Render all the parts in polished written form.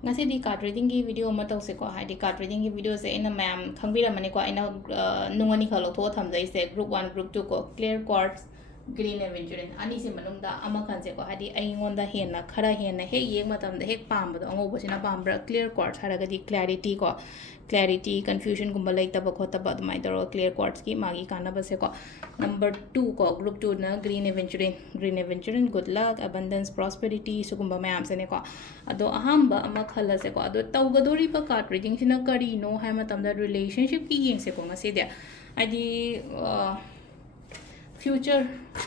ngasi di card reading gi video ma tawse ko hai di card reading gi video se ina ma'am khangbira mani ko ina nungani khalo tho thamjai se group 1 group 2 ko clear quartz green aventurine ani se manungda ama khan se ko hadi aingonda hena khara hena he yeng matam da hek pam do ango bosina pambra clear quartz haraga di clarity ko clarity confusion gumba lai taba khota ba mai daro clear quartz ki magi kana ba se ko number 2 ko group 2 na green aventurine good luck abundance prosperity sugumba mayam se ne ko ado ahamba ama khala se ko ado tawgadori ba card reading sina kari no ha matam da relationship ki yeng se ko ngase de adi future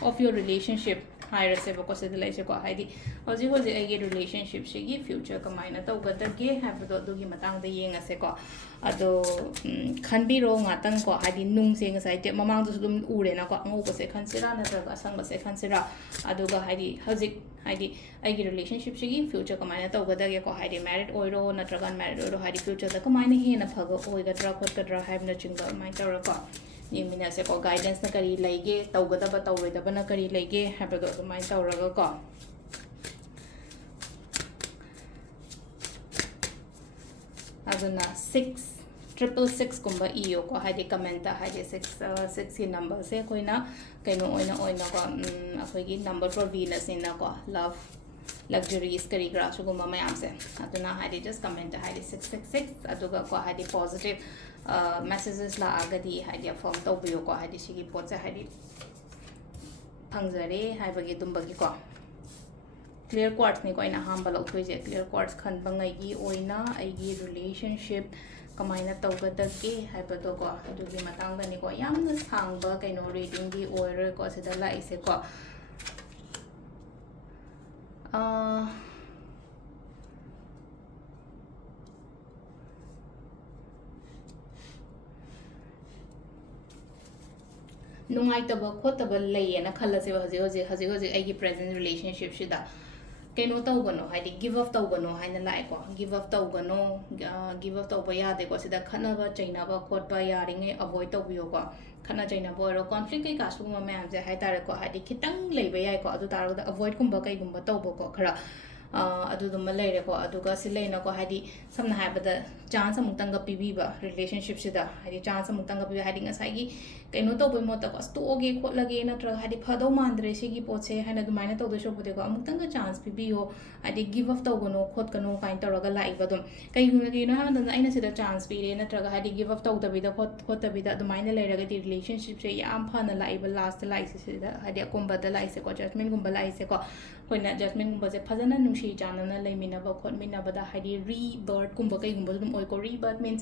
of your relationship higher se ko se delay se ko haidi hoji hoji ai relationship se gi future kamaina to gadage have do do gi matang de yeng ase ko ado khanbi ro nga tang ko haidi nung se nga sai te mamang du dum ure na ko angu ko se khansira na tra sang ba se khansira ado ga haidi hoji haidi ai relationship se gi future kamaina to gadage ko haidi married oiro na tra gan married oiro haidi future da kamaina he na phago oi ga tra khot ka tra have na chingba mai tar ko yemina se ko guidance na kari laige tawgadaba tawroidaba na kari laige habado adumai tawraga ko aduna 666 kumba iyo ko haidi comment haidi 6 ki number se koina kaino oina ko akoigi number for Venus ina ko love luxuries kari gra suguma mayam se aduna haidi just comment haidi 666 aduga ko haidi positive messages la agadi haidi form to biyo ko haidi sigi potse haidi phangzare haibagi dumbagi ko clear quartz ni ko ina hamba lo thoije clear quartz khan bangai gi oina aigi relationship kamaina tawgadage haibado ko adugi matang da ni ko yamna sangba kaino reading gi oiro ko sida la ise ko nungaitaba khotaba layena khalase hoji aigi present relationship shida kaino tawgano haidi give up tawgano haina lai ko give up tawgano give up tawba yade ko sida khanaba chainaba khotba yaringe avoid tawbiyo ko khana chainaba oro conflict kai kasu ma mayam je hai tare ko haidi khitang leiba yai ko adu tarada avoid kumba kai gumba tawbo ko khara adu dum leire ko aduga sileina ko haidi samna habada chance amutanga pibiba relationship sida haidi chance amutanga pibi haidi ngasai gi kaino to boy mota ko sto oge khotlage natra haidi phado mandre sigi poche haina dumaina to do so bude ko amutanga chance pibiyo haidi give up to gono khot kano kain taraga laiba dum kai gu na hadan aina sida chance pire natra haidi give up to da bida khot da bida dumaina leiraga di relationship se yam phana laiba last life sida haidi akomba da life ko judgment gumba life ko koina judgment gumba se phajana nushi janana laimina ba khotmina bada haidi rebirth gumba kai gumba dum oi ko rebirth means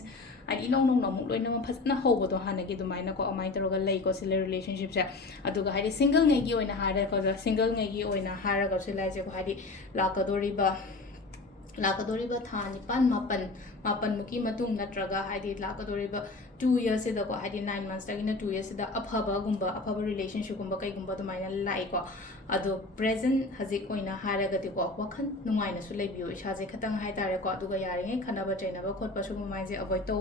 haidi long long namuk loina ma phasna hobo to hana gi dumaina ko amai taraga lai ko sile relationship se aduga haidi single ngai gi oina hara ko single ngai gi oina hara ko sila se ko haidi lakadoriba tha nipan mapan muki matung natraga haidi lakadoriba 2 years se da ko haidi 9 months tagina 2 years se da aphaba gumba aphaba relationship gumba kai gumba to maina lai ko ado present hazik oina haraga ti ko wakhan nungai na su leibiyo isha je khatang hai tare ko aduga yari ngai khanaba chaina ba khot pa su mai je avoid to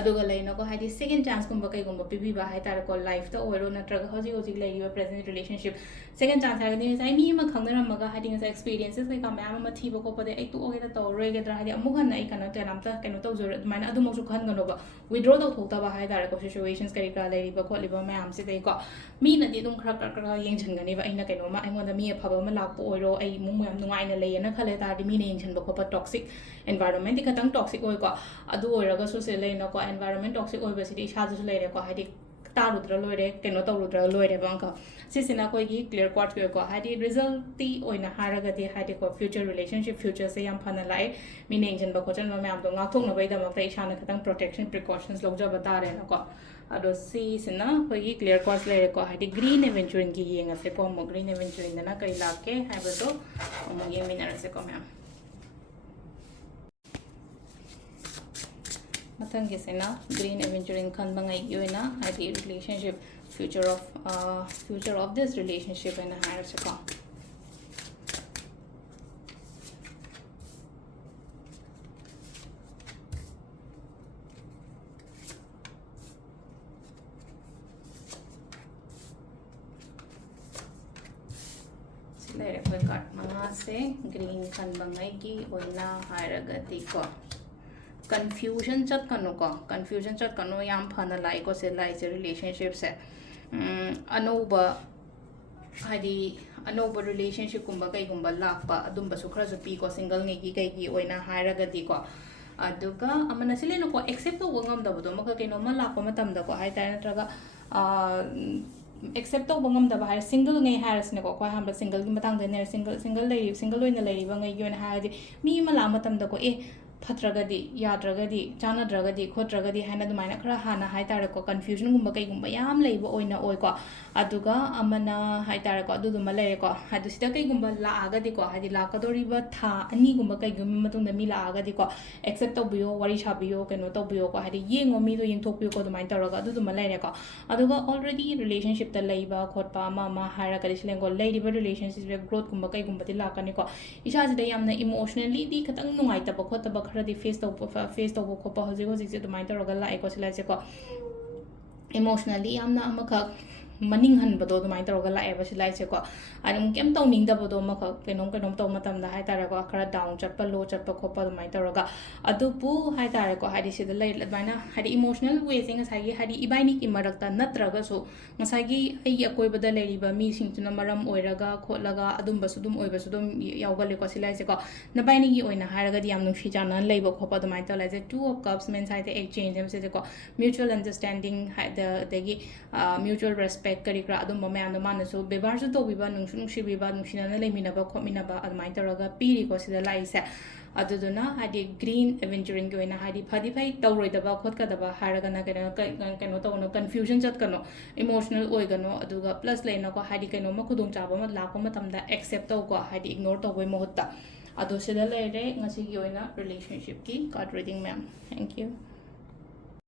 aduga leina ko haidi second chance gumba kai gumba pibi ba hai tare ko life to oiro natraga hoji leiba present relationship second chance haga ni sai mi ma khangna maga haidi ngai experiences kai ka ma ma thiba ko pade ai to oge da to roige dra haidi amugan ai kana te namta kaino to jor maina adu mo su khan gano ba withdraw to thota ba hai tare ko situations kari ka lai ba kholi ba ma am se dei ko mi na di dum khra yeng chhan gani ba aina kaino ma aingonda mi phaba ma lakpo oiro ai mung yam nungai na lei na khale ta di mi ne chhan ba ko pa toxic environment di khatang toxic oi ko adu oiraga so se lei na ko environment toxic oi ba si di sha ju lei re ko haidi tarudra loire kaino tawrudra loire bangka sisina koi gi clear quartz ko haidi result ti oina haraga di haidi ko future relationship future se yam phana lai mi ne jen ba ko chan ma am to nga thok na bai da ma tai shana khatang protection precautions log ja ba re na ko ado si sina koi gi clear quartz le ko haidi green aventurine gi yenga se ko mo green aventurine na kai la ke ha ba to mo ye mineral se ko ma matang gesena green aventurine khan bangai yoina haidi relationship future of this relationship and higher chaka ꯂꯩꯔꯦ ꯑꯩꯈꯣꯏ card ꯃꯉꯥꯁꯦ green ꯈꯟꯕꯉꯩꯒꯤ ꯑꯣꯏꯅ ꯍꯥꯏꯔꯒꯗꯤꯀꯣ confusion ꯆꯠꯀꯅꯨꯀꯣ confusion ꯆꯠꯀꯅꯨ ꯌꯥꯝ ꯐꯅ ꯂꯥꯛꯏꯀꯣ ꯁꯤ ꯂꯥꯛꯏꯁꯦ ꯔꯤꯂꯦꯁꯟꯁꯤꯞꯁꯦ ꯑꯅꯧꯕ ꯍꯥꯏꯗꯤ ꯑꯅꯧꯕ ꯔꯤꯂꯦꯁꯟꯁꯤꯞꯀꯨꯝꯕ ꯀꯩꯒꯨꯝꯕ ꯂꯥꯛꯄ ꯑꯗꯨꯝꯕꯁꯨ ꯈꯔꯁꯨ ꯄꯤꯀꯣ ꯁꯤꯡꯒꯜꯉꯩꯒꯤ ꯀꯩꯒꯤ ꯑꯣꯏꯅ ꯍꯥꯏꯔꯒꯗꯤꯀꯣ ꯑꯗꯨꯒ ꯑꯃꯅ ꯁꯤꯂꯦꯅꯀꯣ ꯑꯦꯛꯁꯦꯞ ꯇꯧꯕ ꯉꯝꯗꯕꯗꯣ ꯑꯃꯈꯛ ꯀꯩꯅꯣꯝꯃ ꯂꯥꯛꯄ ꯃꯇꯝꯗꯀꯣ ꯍꯥꯏꯇꯥꯔꯦ ꯅꯠꯇ꯭ꯔꯒ ꯑꯦꯛꯁꯦꯞ ꯇꯧꯕ ꯉꯝꯗꯕ ꯍꯥꯏꯔ ꯁꯤꯡꯒꯜꯉꯩ ꯍꯥꯏꯔꯁꯤꯅꯦꯀꯣ ꯑꯩꯈꯣꯏ ꯑꯍꯥꯟꯕ ꯁꯤꯡꯒꯜꯒꯤ ꯃꯇꯥꯡꯗꯅꯦ ꯁꯤꯡꯒꯜ ꯑꯣꯏꯅ ꯂꯩꯔꯤꯕꯉꯩꯒꯤ ꯑꯣꯏꯅ ꯍꯥꯏꯔꯗꯤ ꯃꯤ ꯑꯃ ꯂꯥꯛꯄ ꯃꯇꯝꯗꯀꯣ ꯐꯠꯇ꯭ꯔꯒꯗꯤ ꯌꯥꯗ꯭ꯔꯒꯗꯤ ꯆꯥꯟꯅꯗ꯭ꯔꯒꯗꯤ ꯈꯣꯠꯇ꯭ꯔꯒꯗꯤ ꯍꯥꯏꯅ ꯑꯗꯨꯃꯥꯏꯅ ꯈꯔ ꯍꯥꯟꯅ ꯍꯥꯏꯇꯥꯔꯦꯀꯣ ꯀꯟꯐ꯭ꯌꯨꯖꯟꯒꯨꯝꯕ ꯀꯩꯒꯨꯝꯕ ꯌꯥꯝ ꯂꯩꯕ ꯑꯣꯏꯅ ꯑꯣꯏꯀꯣ ꯑꯗꯨꯒ ꯑꯃꯅ ꯍꯥꯏꯇꯥꯔꯦꯀꯣ ꯑꯗꯨꯗꯨꯃ ꯂꯩꯔꯦꯀꯣ ꯑꯗꯨ ꯁꯤꯗ ꯀꯩꯒꯨꯝꯕ ꯂꯥꯛꯑꯒꯗꯤꯀꯣ ꯍꯥꯏꯗꯤ ꯂꯥꯛꯀꯗꯧꯔꯤꯕ ꯊꯥ ꯑꯅꯤꯒꯨꯝꯕ ꯀꯩꯒꯨꯝꯕ ꯃꯇꯨꯡꯗ ꯃꯤ ꯂꯥꯛꯑꯒꯗꯤꯀꯣ ꯑꯦꯛꯁꯦꯞ ꯇꯧꯕꯤꯌꯣ ꯋꯥꯔꯤ ꯁꯥꯕꯤꯌꯣ ꯀꯩꯅꯣ ꯇꯧꯕꯤꯌꯣꯀꯣ ꯍꯥꯏꯗꯤ ꯌꯦꯡꯉꯣ ꯃꯤꯗꯣ ꯌꯦꯡꯊꯣꯛꯄꯤꯌꯣꯀꯣ ꯑꯗꯨꯃꯥꯏꯅ ꯇꯧꯔꯒ ꯑꯗꯨꯗꯨꯃ ꯂꯩꯔꯦꯀꯣ ꯑꯗꯨꯒ ꯑꯣꯜꯔꯦꯗꯤ ꯔꯤꯂꯦꯁꯟꯁꯤꯞꯇ ꯂꯩꯕ ꯈꯣꯠꯄ ꯑꯃ ꯍꯥꯏꯔꯒꯗꯤ ꯁꯤꯂꯦꯡꯀꯣ ꯂꯩꯔꯤꯕ ꯔꯤꯂꯦꯁꯟꯁꯤꯞꯁꯤꯗ ꯒ꯭ꯔꯣꯠꯀꯨꯝꯕ ꯀꯩꯒꯨꯝꯕꯗꯤ ꯂꯥꯛꯀꯅꯤꯀꯣ ꯏꯁꯥꯁꯤꯗ ꯌꯥꯝꯅ ꯏꯃꯣꯁꯅꯦꯜꯂꯤꯗꯤ ꯈꯤꯇꯪ ꯅꯨꯡꯉꯥꯏꯇꯕ ꯈꯣꯠꯇꯕ ꯈꯔꯗꯤ ꯐꯦꯁ ꯇꯧꯕ ꯈꯣꯠꯄ ꯍꯧꯖꯤꯛꯁꯦ ꯑꯗꯨꯃꯥꯏꯅ ꯇꯧꯔꯒ ꯂꯥꯛꯑꯦꯀꯣ ꯁꯤꯂꯥꯏꯁꯦꯀꯣ ꯏꯃꯣꯁꯅꯦꯜꯂꯤ ꯌꯥꯝꯅ ꯑꯃꯈꯛ ꯃꯅꯤꯡ ꯍꯟꯕꯗꯣ ꯑꯗꯨꯃꯥꯏꯅ ꯇꯧꯔꯒ ꯂꯥꯛꯑꯦꯕ ꯁꯤꯂꯥꯏꯁꯦꯀꯣ ꯑꯗꯨꯝ ꯀꯩꯝ ꯇꯧꯅꯤꯡꯗꯕꯗꯣ ꯑꯃꯈꯛ ꯀꯩꯅꯣꯝ ꯇꯧꯕ ꯃꯇꯝꯗ ꯍꯥꯏꯇꯥꯔꯦꯀꯣ ꯈꯔ ꯗꯥꯎꯟ ꯆꯠꯄ ꯂꯣ ꯆꯠꯄ ꯈꯣꯠꯄ ꯑꯗꯨꯃꯥꯏꯅ ꯇꯧꯔꯒ ꯑꯗꯨꯕꯨ ꯍꯥꯏꯇꯥꯔꯦꯀꯣ ꯍꯥꯏꯗꯤ ꯁꯤꯗ ꯂꯩ ꯑꯗꯨꯃꯥꯏꯅ ꯍꯥꯏꯗꯤ ꯏꯃꯣꯁꯅꯦꯜ ꯋꯦꯁꯦ ꯉꯁꯥꯏꯒꯤ ꯍꯥꯏꯗꯤ ꯏꯕꯥꯏꯅꯤꯒꯤ ꯃꯔꯛꯇ ꯅꯠꯇ꯭ꯔꯒꯁꯨ ꯉꯁꯥꯏꯒꯤ ꯑꯩꯒꯤ ꯑꯀꯣꯏꯕꯗ ꯂꯩꯔꯤꯕ ꯃꯤꯁꯤꯡꯗꯨꯅ ꯃꯔꯝ ꯑꯣꯏꯔꯒ ꯈꯣꯠꯂꯒ ꯑꯗꯨꯝꯕꯁꯨ ꯑꯗꯨꯝ ꯑꯣꯏꯕꯁꯨ ꯑꯗꯨꯝ ꯌꯥꯎꯒꯜꯂꯦꯀꯣ ꯁꯤꯂꯥꯏꯁꯦꯀꯣ ꯅꯕꯥꯏꯅꯤꯒꯤ ꯑꯣꯏꯅ ꯍꯥꯏꯔꯒꯗꯤ ꯌꯥꯝ ꯅꯨꯡꯁꯤ ꯆꯥꯟꯅꯅ ꯂꯩꯕ ꯈꯣꯠꯄ ꯑꯗꯨꯃꯥꯏꯅ ꯇꯧꯔꯦ ꯍꯥꯏꯁꯦ ꯇꯨ ꯑꯣꯐ ꯀꯞꯁ ꯃꯦꯟꯁ ꯍꯥꯏꯗꯤ ꯑꯦꯛꯆꯦꯟꯖ ꯑꯃꯁꯤꯁꯦꯀꯣ ꯃ꯭ꯌꯨꯆꯨꯋꯦꯜ ꯑꯟꯗꯔꯁꯇꯦꯟꯗꯤꯡ ꯑꯗꯒꯤ ꯃ꯭ꯌꯨꯆꯨꯋꯦꯜ ꯔꯦꯁꯄꯦꯛ ꯀꯔꯤ ꯀꯔꯥ ꯑꯗꯨꯝꯕ ꯃꯌꯥꯝꯗꯣ ꯃꯥꯅꯁꯨ ꯕꯦꯕꯥꯔꯁꯨ ꯇꯧꯕꯤꯕ ꯅꯨꯡꯁꯤꯕꯤꯕ ꯅꯨꯡꯁꯤꯅꯅ ꯂꯩꯃꯤꯟꯅꯕ ꯈꯣꯠꯃꯤꯟꯅꯕ ꯑꯗꯨꯃꯥꯏꯅ ꯇꯧꯔꯒ ꯄꯤꯔꯤꯀꯣ ꯁꯤꯗ ꯂꯥꯛꯏꯁꯦ ꯑꯗꯨꯗꯨꯅ ꯍꯥꯏꯗꯤ ꯒ꯭ꯔꯤꯟ ꯑꯦꯗꯚꯦꯟꯆꯔꯤꯡꯒꯤ ꯑꯣꯏꯅ ꯍꯥꯏꯗꯤ ꯐꯗꯤ ꯐꯩ ꯇꯧꯔꯣꯏꯗꯕ ꯈꯣꯠꯀꯗꯕ ꯍꯥꯏꯔꯒꯅ ꯀꯩꯅꯣ ꯇꯧꯒꯅꯣ ꯀꯟꯐ꯭ꯌꯨꯖꯟ ꯆꯠꯀꯅꯣ ꯏꯃꯣꯁꯅꯦꯜ ꯑꯣꯏꯒꯅꯣ ꯑꯗꯨꯒ ꯄ꯭ꯂꯁ ꯂꯩꯅꯀꯣ ꯍꯥꯏꯗꯤ ꯀꯩꯅꯣꯝꯃ ꯈꯨꯗꯣꯡꯆꯥꯕ ꯑꯃ ꯂꯥꯛꯄ ꯃꯇꯝꯗ ꯑꯦꯛꯁꯦꯞ ꯇꯧꯀꯣ ꯍꯥꯏꯗꯤ ꯏꯒꯅꯣꯔ ꯇꯧꯕꯩ ꯃꯍꯨꯠꯇ ꯑꯗꯣ ꯁꯤꯗ ꯂꯩꯔꯦ ꯉꯁꯤꯒꯤ ꯑꯣꯏꯅ ꯔꯤꯂꯦꯁꯟꯁꯤꯞꯀꯤ ꯀꯥꯔꯠ ꯔꯤꯗꯤꯡ ꯃꯌꯥꯝ ꯊꯦꯡꯛ ꯌꯨ